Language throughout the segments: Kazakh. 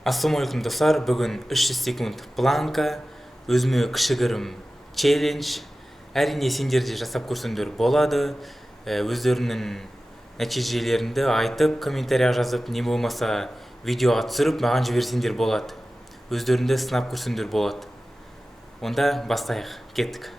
Ассалаумағалейкум достар, бүгін 300 секунд планка, өзіме кішігірім челлендж. Әрине сендер де жасап көрсеңдер болады. Өздерінің нәтижелеріңді айтып, комментария жазып, не болмаса видеоға түсіріп, маған жіберсеңдер болады. Өздеріңді сынап көрсеңдер болады. Онда бастайық, кеттік.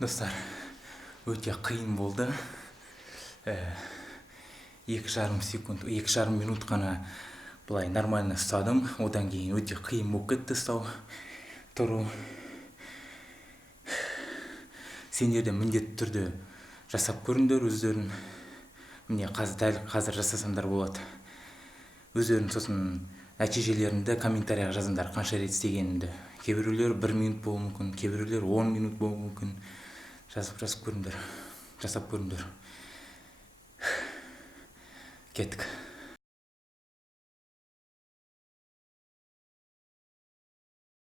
Достар, өте қиын болды. 2,5 секунд, 2,5 минут қана былай нормально ұстадым. Одан кейін өте қиын болып кетті ұстау, тұру. Сендер де міндетті түрде жасап көріңдер өздерін. Міне дәл қазір жасасамдар болады. Өздерін сосын нәтижелерінде комментарияға жазыңдар, қанша рет істегенімді. Кейбіреулер 1 минут болуы мүмкін, кейбіреулер 10 минут болуы мүмкін. Жазып көріңдер, жасап көріңдер. Кеттік.